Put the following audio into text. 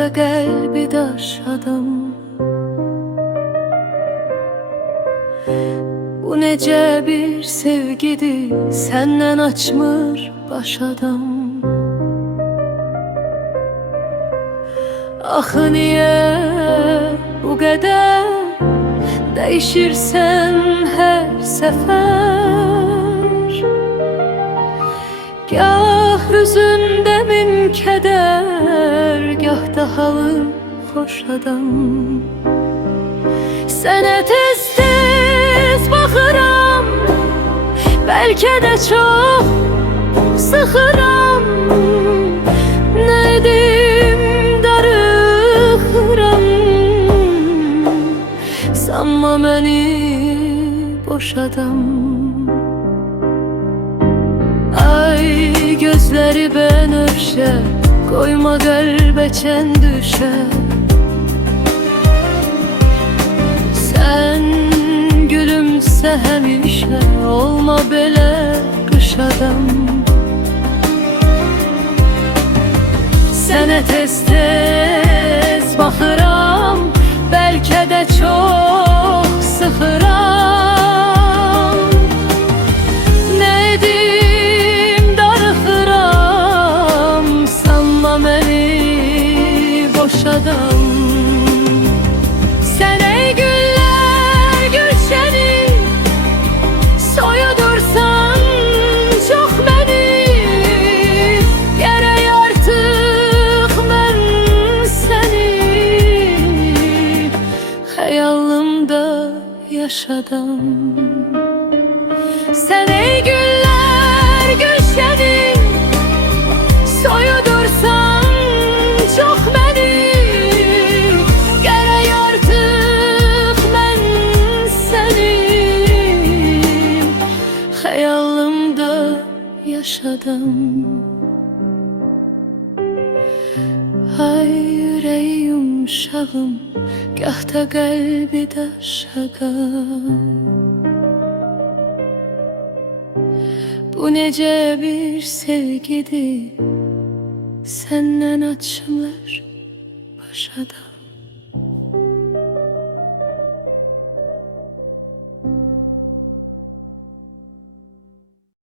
gahda qəlbi daşadım. Bu necə bir sevgidir, səndən açmır baş adam. Axı niyə bu qədər dəyişirsən hər səfər? Gah hüzündə min kədər, gah da halı xoş adam. Sənə tez-tez baxıram, bəlkə də çox sıxıram. Nə edim darıxıram, sanma məni boş adam. Ay gözləri bənövşə, qoyma qəlbə çən düşə. Sən gülümsə həmişə, olma belə qış adam. Sənə tez-tez baxıram, bəlkə də çox sıxıram. Nə edim darıxıram, sanma məni boş adam. Sən ey güllər gülşəni, soyudursan çox məni. Gərək artıq mən səni xəyalımda yaşadım. Sən ey güllər gülşəni, soyudursan çox məni. Gərək artıq mən səni xəyalımda yaşadım. Ay ürəyi yumşağım, gah da qəlbi daşadan. Bu necə bir sevgidir, səndən açmır baş adam.